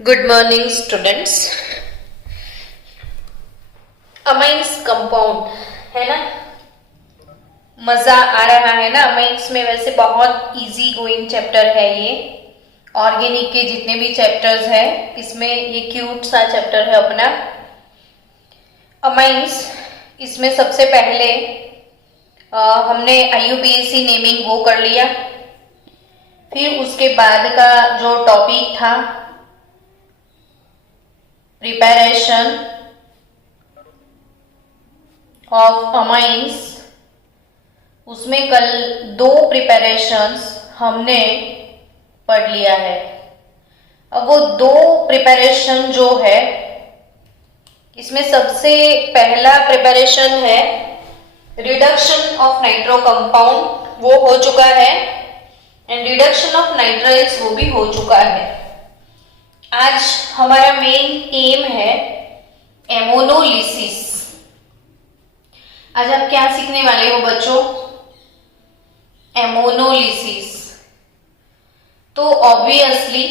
Good morning students. Amines compound है ना, मजा आ रहा है ना। अमाइंस में वैसे बहुत इजी गोइंग चैप्टर है ये। ऑर्गेनिक के जितने भी चैप्टर्स है इसमें ये क्यूट सा चैप्टर है अपना अमाइंस। इसमें सबसे पहले हमने IUPAC नेमिंग वो कर लिया। फिर उसके बाद का जो टॉपिक था प्रिपरेशन ऑफ अमाइंस, उसमें कल 2 प्रिपरेशंस हमने पढ़ लिया है। अब वो 2 प्रिपरेशन जो है इसमें सबसे पहला प्रिपरेशन है रिडक्शन ऑफ नाइट्रो कंपाउंड, वो हो चुका है, एंड रिडक्शन ऑफ नाइट्राइल्स वो भी हो चुका है। आज हमारा मेन एम है एमोनोलिसिस। आज आप क्या सीखने वाले हो बच्चों? एमोनोलिसिस। तो ऑब्वियसली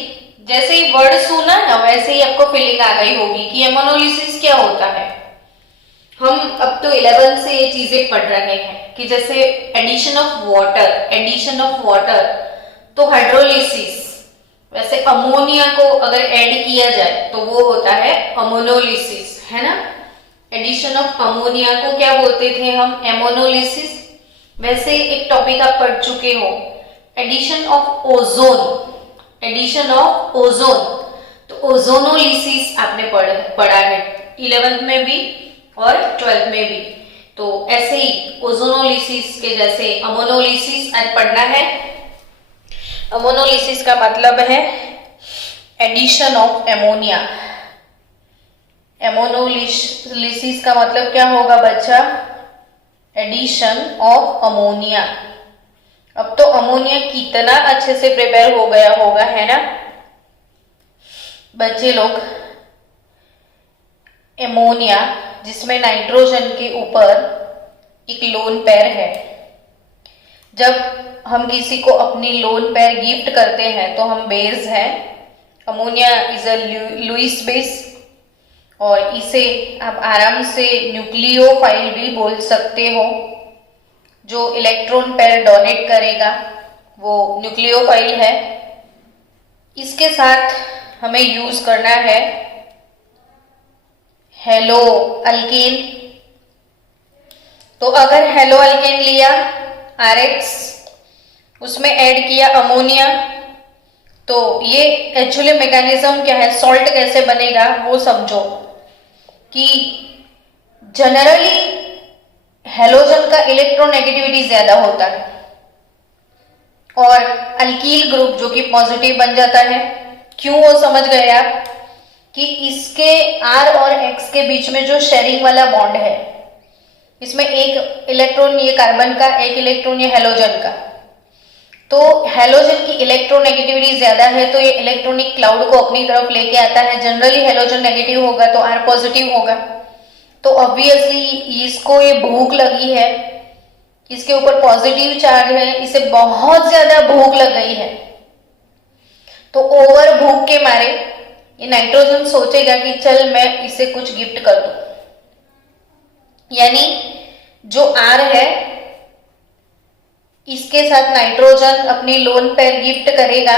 जैसे ही वर्ड सुना ना वैसे ही आपको फीलिंग आ गई होगी कि एमोनोलिसिस क्या होता है। हम अब तो 11 से ये चीजें पढ़ रहे हैं कि जैसे एडिशन ऑफ वाटर तो हाइड्रोलिसिस, वैसे अमोनिया को अगर ऐड किया जाए तो वो होता है अमोनोलिसिस, है ना। एडिशन ऑफ अमोनिया को क्या बोलते थे हम? एमोनोलिसिस। वैसे एक टॉपिक आप पढ़ चुके हो एडिशन ऑफ ओजोन, तो ओजोनोलिसिस आपने पढ़ा है 11th में भी और 12th में भी। तो ऐसे ही ओजोनोलिसिस के जैसे अमोनोलिसिस आज पढ़ना है। अमोनोलिसिस का मतलब है एडिशन ऑफ एमोनिया। एमोनोलिसिस का मतलब क्या होगा बच्चा? Addition of ammonia. अब तो अमोनिया कितना अच्छे से प्रिपेयर हो गया होगा, है ना बच्चे लोग। एमोनिया जिसमें नाइट्रोजन के ऊपर एक लोन पेयर है। जब हम किसी को अपनी लोन पेयर गिफ्ट करते हैं तो हम बेस हैं। Ammonia is a Lewis base और इसे आप आराम से न्यूक्लियोफाइल भी बोल सकते हो। जो इलेक्ट्रॉन पेयर डोनेट करेगा वो न्यूक्लियोफाइल है। इसके साथ हमें यूज करना है हेलो अल्केन। तो अगर हेलो अल्केन लिया RX, उसमें ऐड किया अमोनिया, तो ये एक्चुअली मैकेनिज्म क्या है, सॉल्ट कैसे बनेगा वो समझो। कि जनरली हेलोजन का इलेक्ट्रोनेगेटिविटी ज्यादा होता है और अल्कील ग्रुप जो कि पॉजिटिव बन जाता है। क्यों? वो समझ गए आप कि इसके R और X के बीच में जो शेयरिंग वाला बॉन्ड है, इसमें एक इलेक्ट्रॉन ये कार्बन का, एक इलेक्ट्रॉन ये हेलोजन का। तो हेलोजन की इलेक्ट्रोनेगेटिविटी ज्यादा है तो ये इलेक्ट्रॉनिक क्लाउड को अपनी तरफ लेके आता है। जनरली हेलोजन नेगेटिव होगा तो R पॉजिटिव होगा। तो ऑब्वियसली इसको ये भूख लगी है, इसके ऊपर पॉजिटिव चार्ज है, इसे बहुत ज्यादा भूख लग गई है। तो ओवर भूख के मारे ये नाइट्रोजन सोचेगा कि चल मैं इसे कुछ गिफ्ट कर दूं। यानी जो R है इसके साथ नाइट्रोजन अपनी लोन पेयर गिफ्ट करेगा।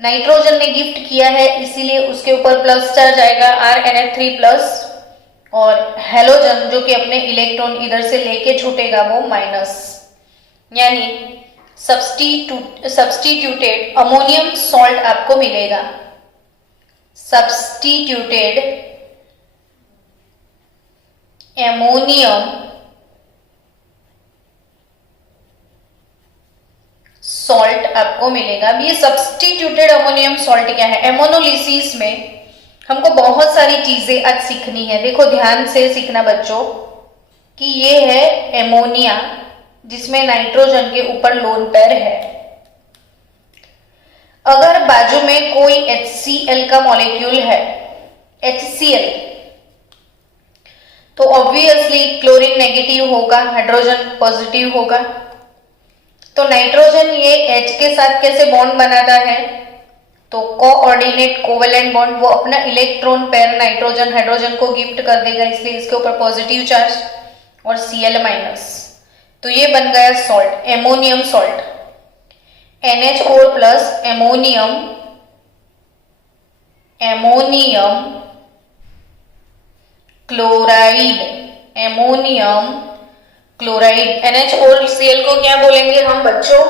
नाइट्रोजन ने गिफ्ट किया है इसीलिए उसके ऊपर प्लस चार्ज आएगा RNH3 प्लस, और हेलोजन जो कि अपने इलेक्ट्रॉन इधर से लेके छूटेगा वो माइनस। यानी सब्स्टिट्यूटेड अमोनियम सॉल्ट आपको मिलेगा। सब्स्टिट्यूटेड एमोनियम सॉल्ट आपको मिलेगा। अब ये सब्स्टिट्यूटेड अमोनियम सॉल्ट क्या है? एमोनोलिसिस में हमको बहुत सारी चीजें आज सीखनी है। देखो ध्यान से सीखना बच्चों कि ये है एमोनिया जिसमें नाइट्रोजन के ऊपर लोन पेयर है। अगर बाजू में कोई HCl का मॉलिक्यूल है, HCl, तो ऑब्वियसली क्लोरीन नेगेटिव होगा, हाइड्रोजन पॉजिटिव होगा। तो नाइट्रोजन ये H के साथ कैसे बॉन्ड बनाता है? तो कोऑर्डिनेट कोवेलेंट बॉन्ड वो अपना इलेक्ट्रॉन पेयर नाइट्रोजन हाइड्रोजन को गिफ्ट कर देगा, इसलिए इसके ऊपर पॉजिटिव चार्ज और Cl माइनस। तो ये बन गया salt, ammonium salt. NH4 plus ammonium, ammonium chloride, ammonium chloride. NH4Cl को क्या बोलेंगे हम बच्चों?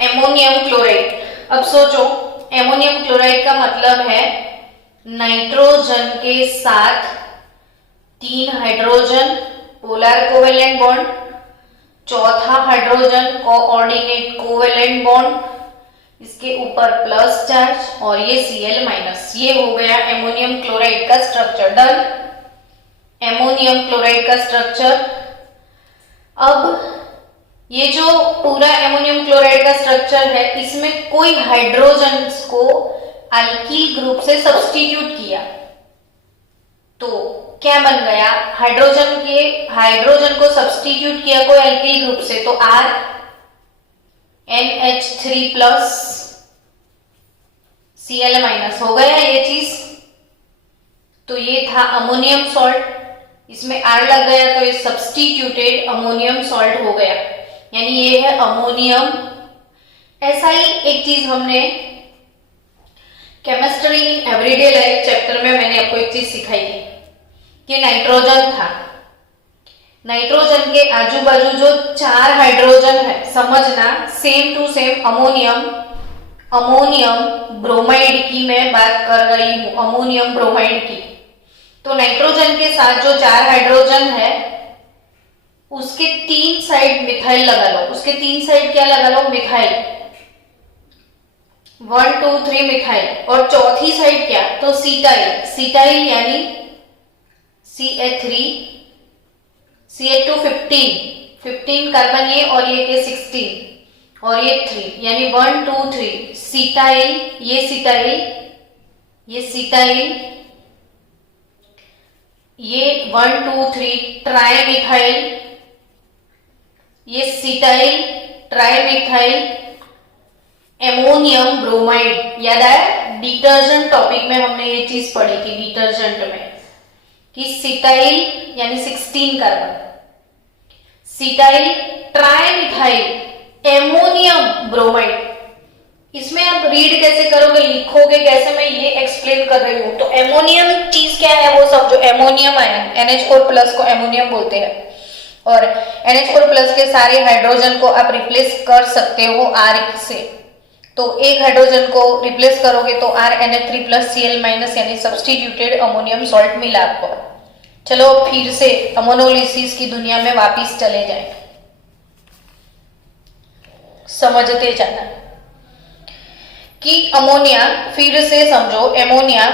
Ammonium chloride. अब सोचो, एमोनियम क्लोराइड का मतलब है नाइट्रोजन के साथ 3 हाइड्रोजन पोलर कोवेलेंट बॉन्ड, चौथा हाइड्रोजन कोऑर्डिनेट कोवेलेंट बॉन्ड, इसके ऊपर प्लस चार्ज और ये Cl माइनस। ये हो गया एमोनियम क्लोराइड का स्ट्रक्चर। डन, एमोनियम क्लोराइड का स्ट्रक्चर। अब ये जो पूरा एमोनियम क्लोराइड का स्ट्रक्चर है, इसमें कोई हाइड्रोजन्स को अल्कील ग्रुप से सब्स्टिट्यूट किया तो क्या बन गया? हाइड्रोजन को सब्स्टिट्यूट किया कोई अल्कील ग्रुप से तो R NH3 plus Cl minus हो गया ये चीज। तो ये था अमोनियम सॉल्ट, इसमें R लग गया तो ये सब्स्टिट्यूटेड अमोनियम सॉल्ट हो गया, यानी ये है अमोनियम। ऐसा ही एक चीज हमने chemistry in everyday life chapter में मैंने आपको एक चीज सिखाई थी कि नाइट्रोजन था, नाइट्रोजन के आजू बाजू जो 4 हाइड्रोजन है, समझना same to same ammonium bromide की मैं बात कर रही हूं, अमोनियम ब्रोमाइड की। तो नाइट्रोजन के साथ जो 4 हाइड्रोजन है उसके 3 साइड मिथाइल लगा लो, उसके 3 साइड क्या लगा लो? Methyl, 1 2 3 methyl. और चौथी साइड क्या? तो सीटाइल, सीटाइल यानी CH3 CH2 15 कार्बन ये और ये के 16 और ये 3 यानी 1 2 3 सीटाइल, ये सीटाइल, ये सीटाइल, ये 1 2 3 ट्राइमिथाइल, ये सीटाइल ट्राइमिथाइल एमोनियम ब्रोमाइड। याद आया? डिटर्जेंट टॉपिक में हमने ये चीज पढ़ी थी डिटर्जेंट में कि सीटाइल यानी 16 कार्बन, सीटाइल ट्राइमिथाइल एमोनियम ब्रोमाइड। इसमें आप रीड कैसे करोगे, लिखोगे कैसे, मैं ये एक्सप्लेन कर रही हूं। तो एमोनियम चीज क्या है? वो सब जो एमोनियम आयन, NH4 प्लस को एमोनियम बोलते हैं और NH4 प्लस के सारे हाइड्रोजन को आप रिप्लेस कर सकते हो R से। तो एक हाइड्रोजन को रिप्लेस करोगे तो R NH3 plus Cl minus यानी सब्स्टिट्यूटेड अमोनियम सॉल्ट मिला आपको। चलो फिर से अमोनोलिसिस की दुनिया में वापिस चले जाएं, समझते जाना कि अमोनिया, फिर से समझो, एमोनिया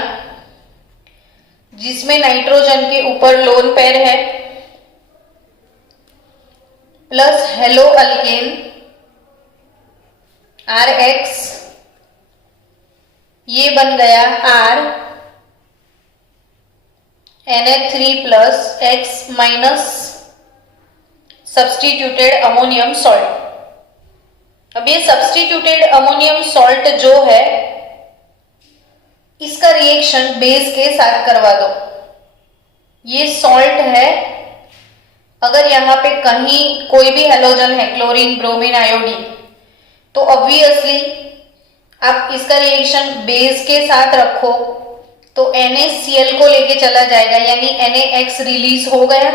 जिसमें नाइट्रोजन के ऊपर लोन पेयर है प्लस हेलो अल्केन RH, ये बन गया R NH3 plus X minus substituted ammonium salt. अब ये सब्स्टिट्यूटेड अमोनियम सॉल्ट जो है इसका रिएक्शन बेस के साथ करवा दो। ये सॉल्ट है, अगर यहाँ पे कहीं कोई भी हेलोजन है, क्लोरीन ब्रोमीन आयोडीन, तो ऑब्वियसली आप इसका रिएक्शन बेस के साथ रखो तो NaCl को लेके चला जाएगा, यानी NaX रिलीज हो गया,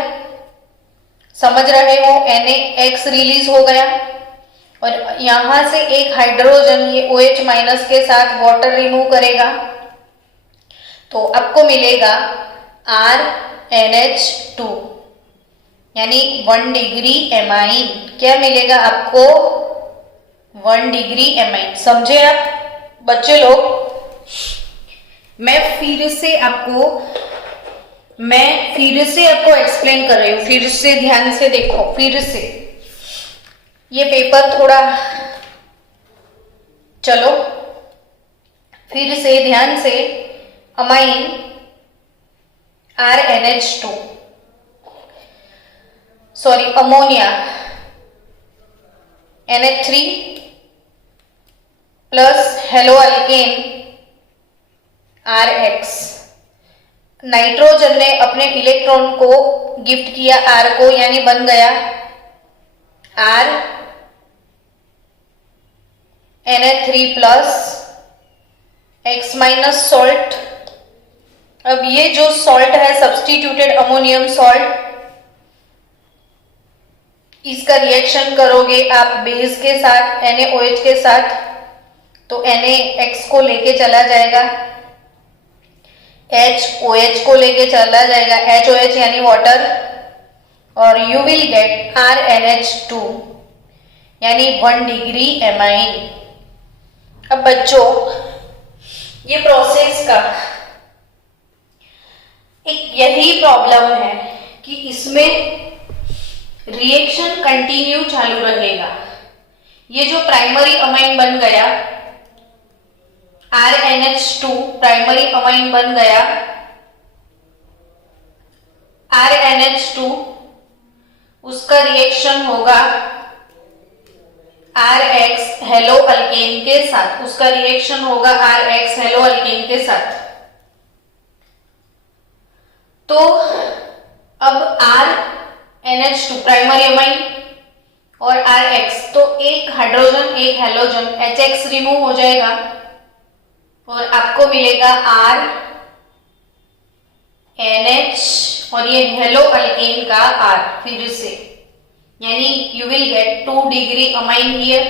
समझ रहे हो? NaX रिलीज हो गया और यहां से एक हाइड्रोजन ये OH माइनस के साथ वाटर रिमूव करेगा तो आपको मिलेगा RNH2 यानी 1 डिग्री एमाइन। क्या मिलेगा आपको? 1 डिग्री एमाइन। समझे आप बच्चे लोग? मैं फिर से आपको एक्सप्लेन कर रही हूं, फिर से ध्यान से देखो। फिर से ये पेपर थोड़ा, चलो फिर से ध्यान से, amine RNH2, sorry ammonia NH3 plus hello alkane Rx। Nitrogen ने अपने इलेक्ट्रॉन को गिफ्ट किया R को, यानी बन गया R Na3 plus X minus salt. अब ये जो सॉल्ट है सब्स्टिट्यूटेड अमोनियम सॉल्ट, इसका रिएक्शन करोगे आप बेस के साथ NaOH के साथ, तो NaX को लेके चला जाएगा, HOH को लेके चला जाएगा, HOH यानी वाटर, और यू विल गेट RNH2 यानी 1 डिग्री एमाइन। अब बच्चों ये प्रोसेस का एक यही प्रॉब्लम है कि इसमें रिएक्शन कंटिन्यू चालू रहेगा। ये जो प्राइमरी अमाइन बन गया RNH2, प्राइमरी अमाइन बन गया RNH2, उसका रिएक्शन होगा RX हेलो अल्केन के साथ, उसका रिएक्शन होगा RX हेलो अल्केन के साथ। तो अब RNH2 प्राइमरी अमाइन और RX, तो एक हाइड्रोजन एक हेलोजन HX रिमूव हो जाएगा और आपको मिलेगा RNH और ये हेलो अल्केन का R फिर से, यानी you will get 2 degree amine here.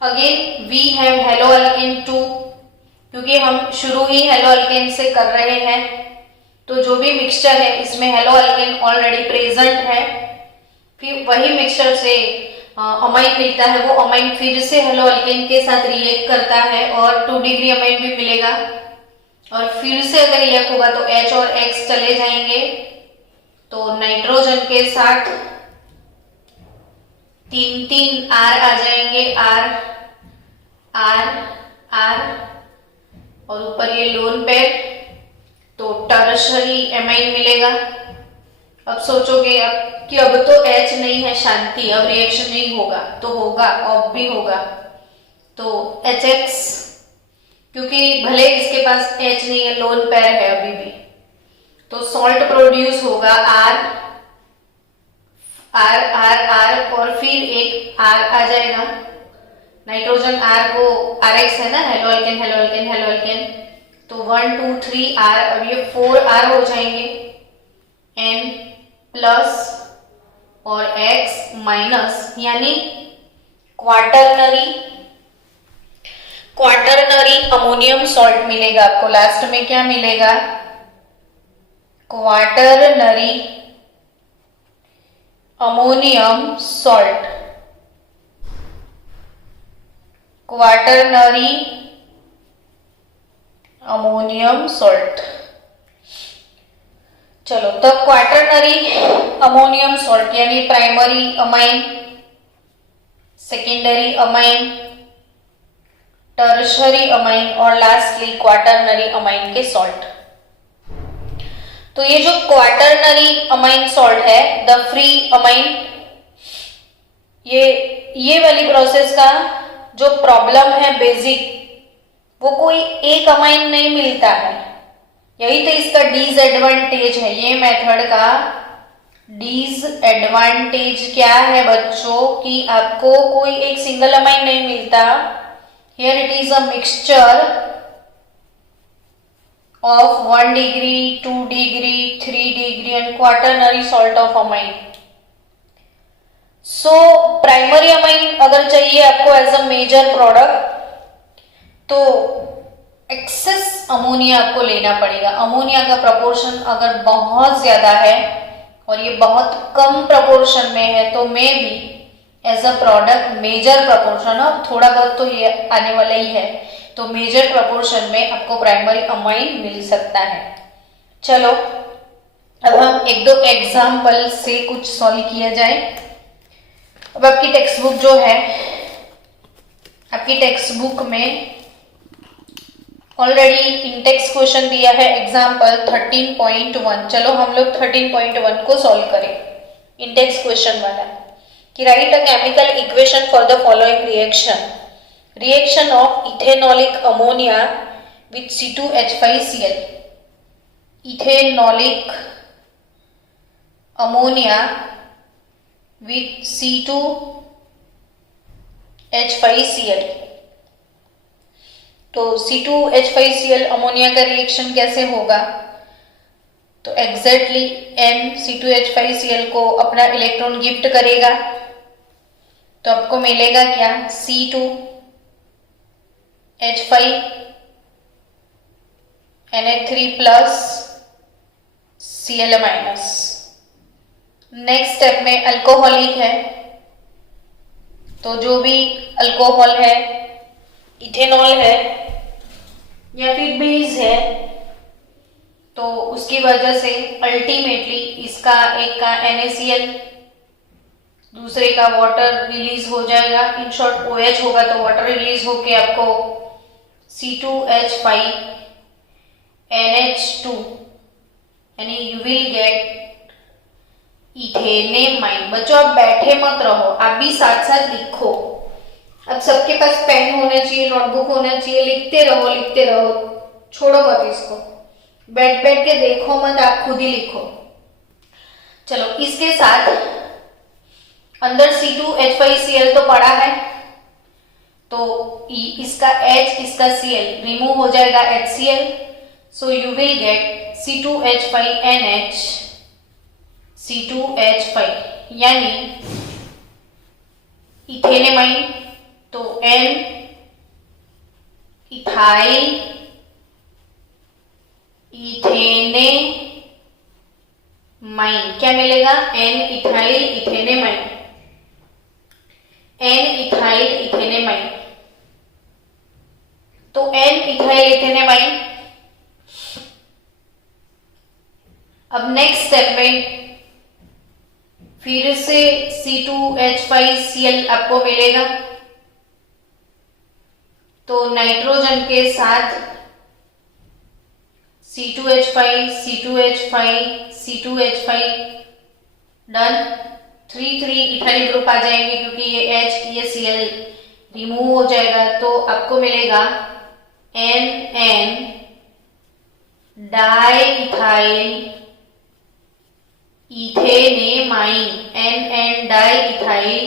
Again we have halo alkane 2, क्योंकि हम शुरू ही हेलो अल्केन से कर रहे हैं, तो जो भी मिक्सचर है इसमें हेलो अल्केन ऑलरेडी प्रेजेंट है, फिर वही मिक्सचर से अमाइन मिलता है, वो अमाइन फिर से हेलो अल्केन के साथ रिएक्ट करता है और 2 डिग्री अमाइन भी मिलेगा, और फिर से अगर रिएक्ट होगा तो H और X चले जाएंगे, तो नाइट्रोजन के साथ 3 R आ जाएंगे, R R R और ऊपर ये लोन पेयर, तो टर्शरी एमाइन मिलेगा। अब सोचोगे अब कि अब तो H नहीं है, शांति, अब रिएक्शन नहीं होगा, तो होगा, अब भी होगा, तो HX, क्योंकि भले इसके पास H नहीं है, लोन पेयर है अभी भी, तो सॉल्ट प्रोड्यूस होगा R R R R और फिर एक R आ जाएगा, नाइट्रोजन R को RX है ना, hello alkane hello alkane hello alkane, तो 1 2 3 R, अब ये 4 R हो जाएंगे, N प्लस और X माइनस, यानी क्वार्टरनरी अमोनियम सॉल्ट मिलेगा आपको। लास्ट में क्या मिलेगा? Quaternary ammonium salt, quaternary ammonium salt. चलो, तब क्वार्टरनरी अमोनियम सॉल्ट यानी primary amine, secondary amine, tertiary amine और लास्टली क्वार्टरनरी अमाइन के सॉल्ट। तो ये जो क्वार्टरनरी अमाइन सॉल्ट है, द फ्री अमाइन, ये वाली प्रोसेस का जो प्रॉब्लम है बेसिक, वो कोई एक अमाइन नहीं मिलता है, यही तो इसका डिसएडवांटेज है। ये मेथड का डिसएडवांटेज क्या है बच्चों, कि आपको कोई एक सिंगल अमाइन नहीं मिलता। Here it is a mixture of 1 degree, 2 degree, 3 degree and quaternary salt of amine. So primary amine अगर चाहिए आपको एज अ मेजर प्रोडक्ट, तो एक्सेस अमोनिया आपको लेना पड़ेगा। अमोनिया का प्रपोर्शन अगर बहुत ज्यादा है और ये बहुत कम प्रपोर्शन में है, तो maybe as a product major proportion, और थोड़ा बहुत तो ये आने वाला ही है, तो मेजर प्रपोर्शन में आपको प्राइमरी अमाइन मिल सकता है। चलो, अब हम एक दो एग्जाम्पल से कुछ सॉल्व किया जाए। अब आपकी टेक्स्ट बुक जो है, आपकी टेक्स्ट बुक में ऑलरेडी इंडेक्स क्वेश्चन दिया है एग्जाम्पल 13.1। चलो हम लोग 13.1 को सॉल्व करें, इंडेक्स क्वेश्चन वाला, कि right a chemical equation for the following reaction. Reaction of ethanolic ammonia with C2H5Cl. Ethanolic ammonia with C2H5Cl. तो C2H5Cl अमोनिया का रिएक्शन कैसे होगा? तो एग्जैक्टली N C2H5Cl को अपना इलेक्ट्रॉन गिफ्ट करेगा, तो आपको मिलेगा क्या? C2H5 Na3 plus Cl minus. Next step में अल्कोहलिक है, तो जो भी अल्कोहल है, इथेनॉल है या फिर बेस है, तो उसकी वजह से अल्टीमेटली इसका एक का NaCl, दूसरे का वाटर रिलीज हो जाएगा. इन शॉर्ट OH होगा तो वाटर रिलीज होके आपको C2H5NH2 यानी यू विल गेट इथेनेमाइन. बच्चों आप बैठे मत रहो, आप भी साथ साथ लिखो. अब सबके पास पेन होना चाहिए, नोटबुक होना चाहिए, लिखते रहो, छोड़ो मत इसको. बैठ के देखो मत, आप खुद ही लिखो. चलो, इसके साथ अंदर C2H5Cl तो पड़ा है, तो इसका H इसका Cl रिमूव हो जाएगा HCl. So you will gate C2H5NH C2H5 यानी इथेनेमाइन. तो N इथाइल इथेनेमाइन क्या मिलेगा? N ethyl ethanamine. N ethyl ethanamine. तो N इथाइल इथेनेमाइन. अब नेक्स्ट स्टेप में फिर से C2H5Cl आपको मिलेगा, तो नाइट्रोजन के साथ C2H5 डन. 3 इथाइल ग्रुप आ जाएंगे क्योंकि ये H ये Cl रिमूव हो जाएगा, तो आपको मिलेगा NN diethyl ethanamine. NN diethyl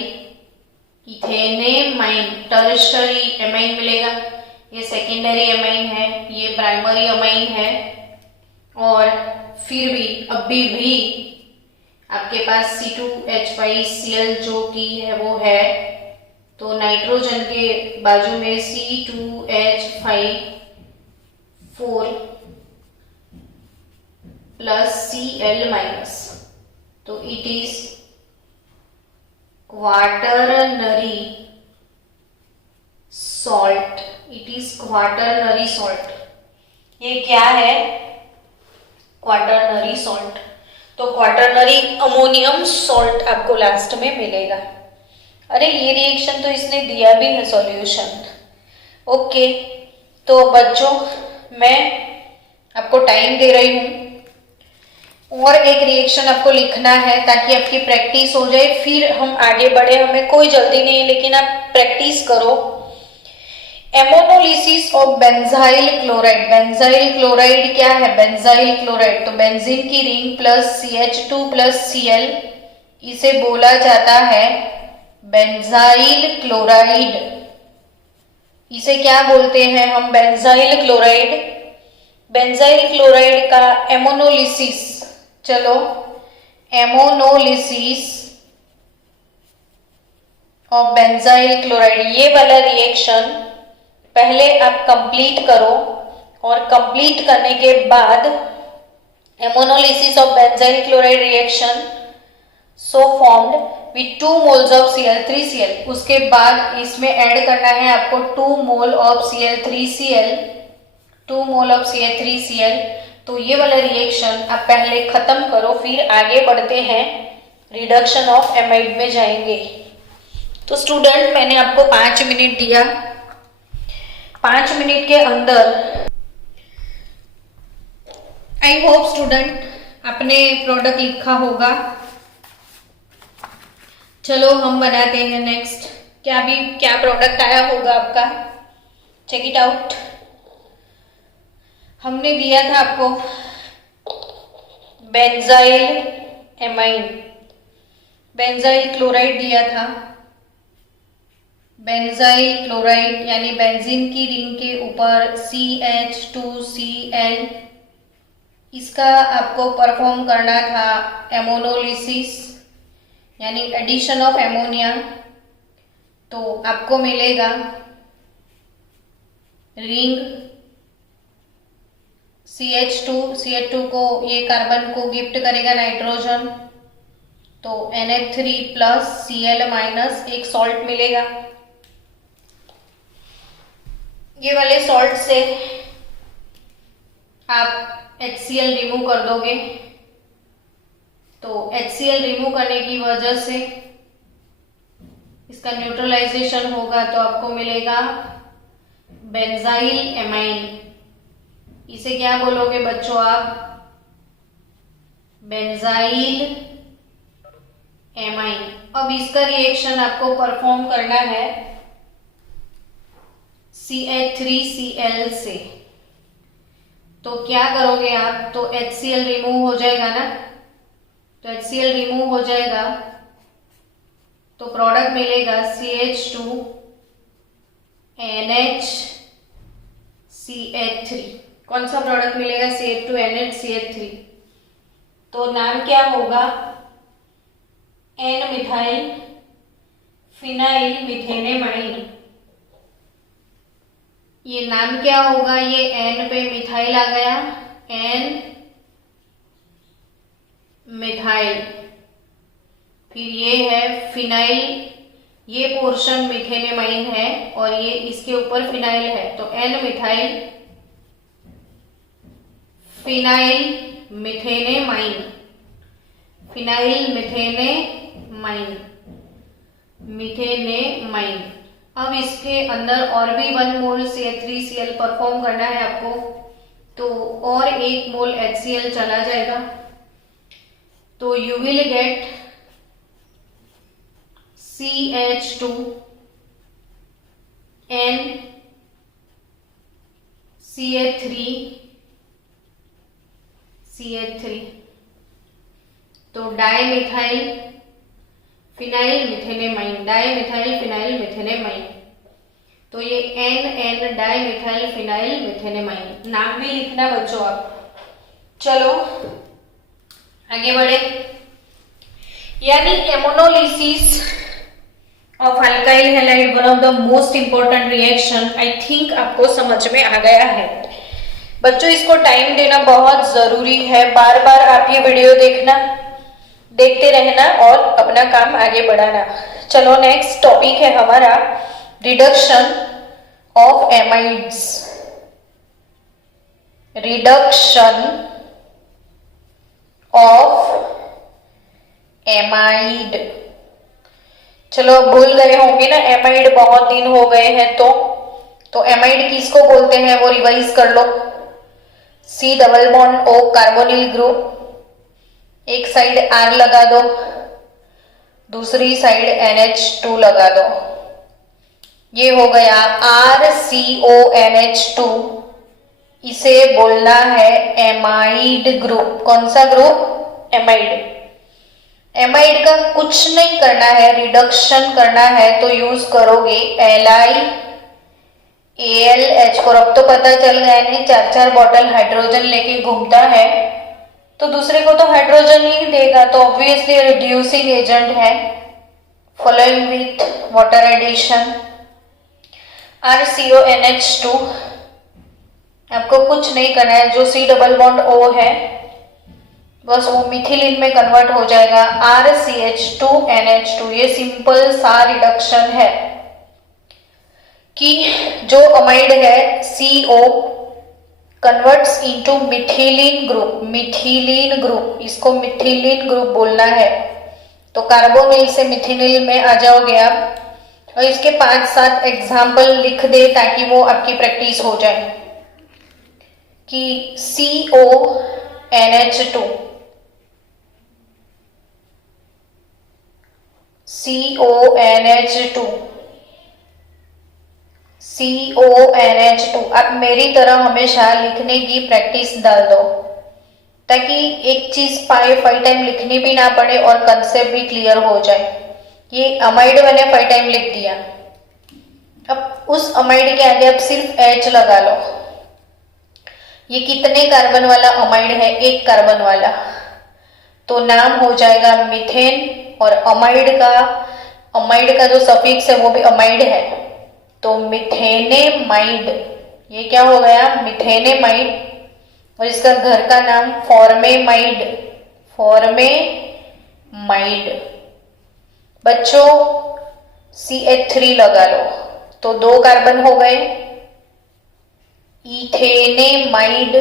ethanamine tertiary amine मिलेगा. ये सेकेंडरी एमाइन है, ये प्राइमरी एमाइन है. और फिर भी अभी भी आपके पास C2H5Cl जो की है वो है, तो नाइट्रोजन के बाजू में C2H5 प्लस Cl माइनस. तो इट इज क्वाटरनरी सॉल्ट. ये क्या है? Quaternary salt. तो क्वाटरनरी अमोनियम सॉल्ट आपको लास्ट में मिलेगा. अरे ये रिएक्शन तो इसने दिया भी है सॉल्यूशन. ओके, तो बच्चों मैं आपको टाइम दे रही हूँ, और एक रिएक्शन आपको लिखना है ताकि आपकी प्रैक्टिस हो जाए, फिर हम आगे बढ़े. हमें कोई जल्दी नहीं है, लेकिन आप प्रैक्टिस करो. Ammonolysis of benzyl chloride. Benzyl chloride क्या है? बेंजाइल क्लोराइड तो बेंजीन की ring plus CH2 plus Cl, इसे बोला जाता है बेंजाइल क्लोराइड. इसे क्या बोलते हैं हम? Benzyl chloride. बेंजाइल क्लोराइड का एमोनोलिसिस, चलो एमोनोलिसिस ऑफ बेंजाइल क्लोराइड, ये वाला रिएक्शन पहले आप कंप्लीट करो, और कंप्लीट करने के बाद ammonolysis of benzyl chloride reaction so formed with 2 moles of Cl3Cl. उसके बाद इसमें ऐड करना है आपको 2 mole of Cl3Cl, 2 mole of Cl3Cl. तो ये वाला रिएक्शन आप पहले खत्म करो, फिर आगे बढ़ते हैं, रिडक्शन ऑफ एमाइड में जाएंगे. तो स्टूडेंट मैंने आपको 5 मिनट दिया. 5 मिनट के अंदर आई होप स्टूडेंट आपने प्रोडक्ट लिखा होगा. चलो हम बनाते हैं नेक्स्ट. क्या प्रोडक्ट आया होगा आपका, चेक इट आउट। हमने दिया था आपको बेंजाइल एमाइन, बेंजाइल क्लोराइड दिया था। बेंजाइल क्लोराइड यानी बेंजीन की रिंग के ऊपर CH2Cl, इसका आपको परफॉर्म करना था एमोनोलिसिस यानी एडिशन ऑफ एमोनिया। तो आपको मिलेगा रिंग CH2 को, ये कार्बन को गिफ्ट करेगा नाइट्रोजन, तो NH3 प्लस Cl माइनस एक सॉल्ट मिलेगा। ये वाले सॉल्ट से आप HCl रिमूव कर दोगे, तो HCl रिमूव करने की वजह से इसका न्यूट्रलाइजेशन होगा, तो आपको मिलेगा बेंजाइल एमाइन। इसे क्या बोलोगे बच्चों आप, बेंजाइल एमाइन। अब इसका रिएक्शन आपको परफॉर्म करना है CH3Cl से, तो क्या करोगे आप, तो HCl रिमूव हो जाएगा ना, तो HCl रिमूव हो जाएगा तो प्रोडक्ट मिलेगा CH2NH CH3। कौन सा प्रोडक्ट मिलेगा, CH2NH CH3। तो नाम क्या होगा, N मिथाइल फिनाइल मिथेनेमाइन। ये नाम क्या होगा, ये N पे मिथाइल आ गया, N मिथाइल, फिर ये है फिनाइल, ये पोर्शन मिथेनेमाइन है और ये इसके ऊपर फिनाइल है, तो N मिथाइल फिनाइल मिथेनेमाइन, फिनाइल मिथेनेमाइन, मिथेनेमाइन। अब इसके अंदर और भी 1 मोल CH3Cl परफॉर्म करना है आपको, तो और 1 मोल HCl चला जाएगा, तो you will gate CH2N CH3 तो डाइमिथाइल फिनाइल मिथेनेमाइन, डाइमिथाइल फिनाइल मिथेनेमाइन। तो ये NN डाइमिथाइल फिनाइल मिथेनेमाइन, नाम भी लिखना बच्चों आप। चलो आगे बढ़े, यानी ammonolysis of alkyl halide one of the most important reaction, I think आपको समझ में आ गया है। बच्चों इसको टाइम देना बहुत जरूरी है, बार बार आप ये वीडियो देखते रहना और अपना काम आगे बढ़ाना। चलो नेक्स्ट टॉपिक है हमारा reduction of amides, reduction of amide. चलो भूल गए होंगे ना, एमाइड बहुत दिन हो गए हैं, तो एमाइड किसको बोलते हैं वो रिवाइज कर लो। C double bond O carbonyl group, एक साइड R लगा दो, दूसरी साइड NH2 लगा दो, ये हो गया RCONH2। इसे बोलना है एमाइड ग्रुप। कौन सा ग्रुप, एमाइड। एमाइड का कुछ नहीं करना है, रिडक्शन करना है तो यूज करोगे LiAlH4। अब तो पता चल गया नहीं, 4-4 बॉटल हाइड्रोजन लेके घूमता है तो दूसरे को तो हाइड्रोजन ही देगा, तो ऑब्वियसली रिड्यूसिंग एजेंट है। Following with water addition RCONH2। आपको कुछ नहीं करना है, जो C डबल बॉन्ड O है बस वो मिथिलीन में कन्वर्ट हो जाएगा RCH2NH2। ये सिंपल सा रिडक्शन है कि जो अमाइड है CO converts into methylene group, methylene group, इसको मिथिलीन ग्रुप बोलना है। तो कार्बोनिल से मिथिलीन में आ जाओगे आप, और इसके 5-7 एग्जाम्पल लिख दे ताकि वो आपकी प्रैक्टिस हो जाए कि CONH2 CONH2 CONH2। आप मेरी तरह हमेशा लिखने की प्रैक्टिस डाल दो ताकि एक चीज 5 टाइम लिखनी भी ना पड़े और कंसेप्ट भी क्लियर हो जाए। ये अमाइड मैंने 5 टाइम लिख दिया। अब उस अमाइड के आगे आप सिर्फ H लगा लो। ये कितने कार्बन वाला अमाइड है? 1 कार्बन वाला, तो नाम हो जाएगा मीथेन। और अमाइड का जो सफिक्स है वो भी अमाइड है, तो मिथेनेमाइड। ये क्या हो गया? मिथेनेमाइड। और इसका घर का नाम फॉर्मेमाइड। बच्चों CH3 लगा लो, तो 2 कार्बन हो गए। इथेनेमाइड।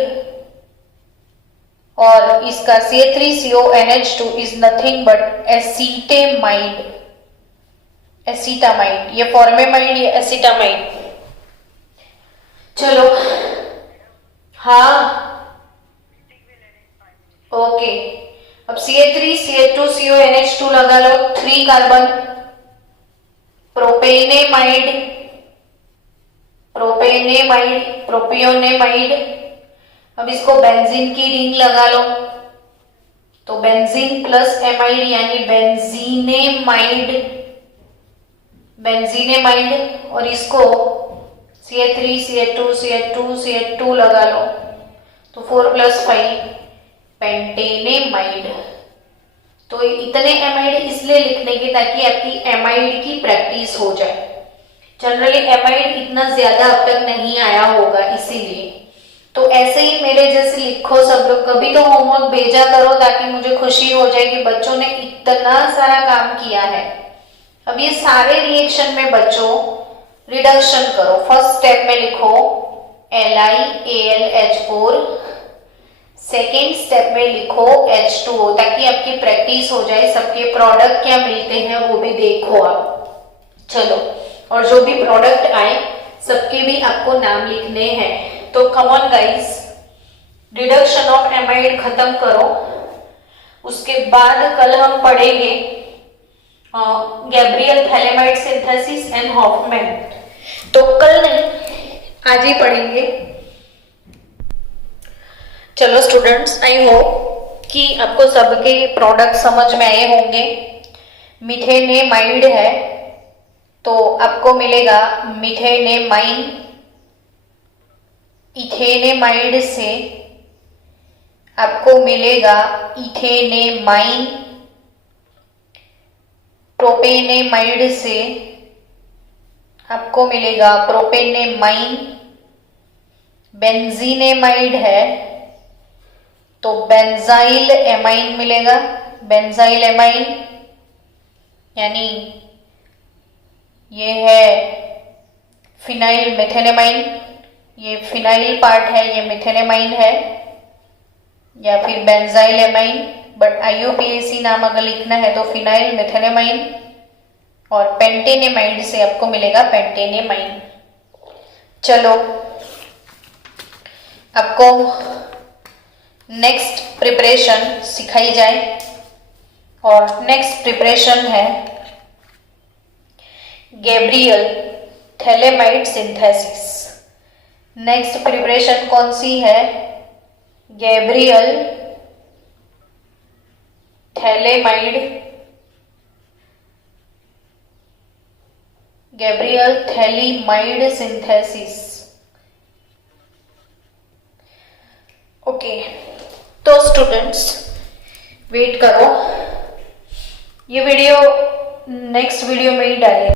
और इसका CH3CONH2 इज नथिंग बट एसीटामाइड। ये फॉर्मेमाइड, ये एसीटामाइड। चलो, हाँ, ओके। अब CH3CH2CONH2 लगा लो, 3 कार्बन। प्रोपियोनेमाइड। अब इसको बेंजीन की रिंग लगा लो, तो बेंजीन प्लस एमाइड यानी बेंजीनेमाइड। और इसको CH3CH2CH2CH2 लगा लो, तो 4 + 5 पेंटेनेमाइड। तो इतने एमाइड इसलिए लिखने के ताकि आपकी एमाइड की प्रैक्टिस हो जाए। जनरली एमाइड इतना ज्यादा अब तक नहीं आया होगा, इसीलिए। तो ऐसे ही मेरे जैसे लिखो सब लोग। कभी तो होमवर्क भेजा करो ताकि मुझे खुशी हो जाए कि बच्चों ने इतना सारा काम किया है। अब ये सारे रिएक्शन में बच्चों रिडक्शन करो। फर्स्ट स्टेप में लिखो LiAlH4। सेकेंड स्टेप में लिखो H2O, ताकि आपकी प्रैक्टिस हो जाए। सबके प्रोडक्ट क्या मिलते हैं वो भी देखो आप। चलो, और जो भी प्रोडक्ट आए सबके भी आपको नाम लिखने हैं। तो come on guys, reduction of amide खत्म करो। उसके बाद कल हम पढ़ेंगे Gabriel phthalimide synthesis and Hofmann. तो कल नहीं, आज ही पढ़ेंगे। चलो स्टूडेंट्स, आई होप कि आपको सबके प्रोडक्ट समझ में आए होंगे। मिथेनेमाइड है तो आपको मिलेगा मिथेनेमाइन। इथेनेमाइड से आपको मिलेगा इथेनेमाइन। प्रोपेनेमाइड से आपको मिलेगा प्रोपेनेमाइन। बेंजीनेमाइड है तो बेंजाइल एमाइन मिलेगा। बेंजाइल एमाइन यानी ये है फिनाइल मेथेनेमाइन। ये फिनाइल पार्ट है, ये मेथेनेमाइन है, या फिर बेंजाइल एमाइन। बट IUPAC नाम अगर लिखना है तो फिनाइल मेथेनेमाइन। और पेंटेनेमाइड से आपको मिलेगा पेंटेनेमाइन। चलो, आपको नेक्स्ट प्रिपरेशन सिखाई जाए। और नेक्स्ट प्रिपरेशन है Gabriel phthalimide synthesis. Next preparation कौन सी है? Gabriel phthalimide synthesis. ओके, तो स्टूडेंट्स वेट करो, ये वीडियो नेक्स्ट वीडियो में ही डालेंगे।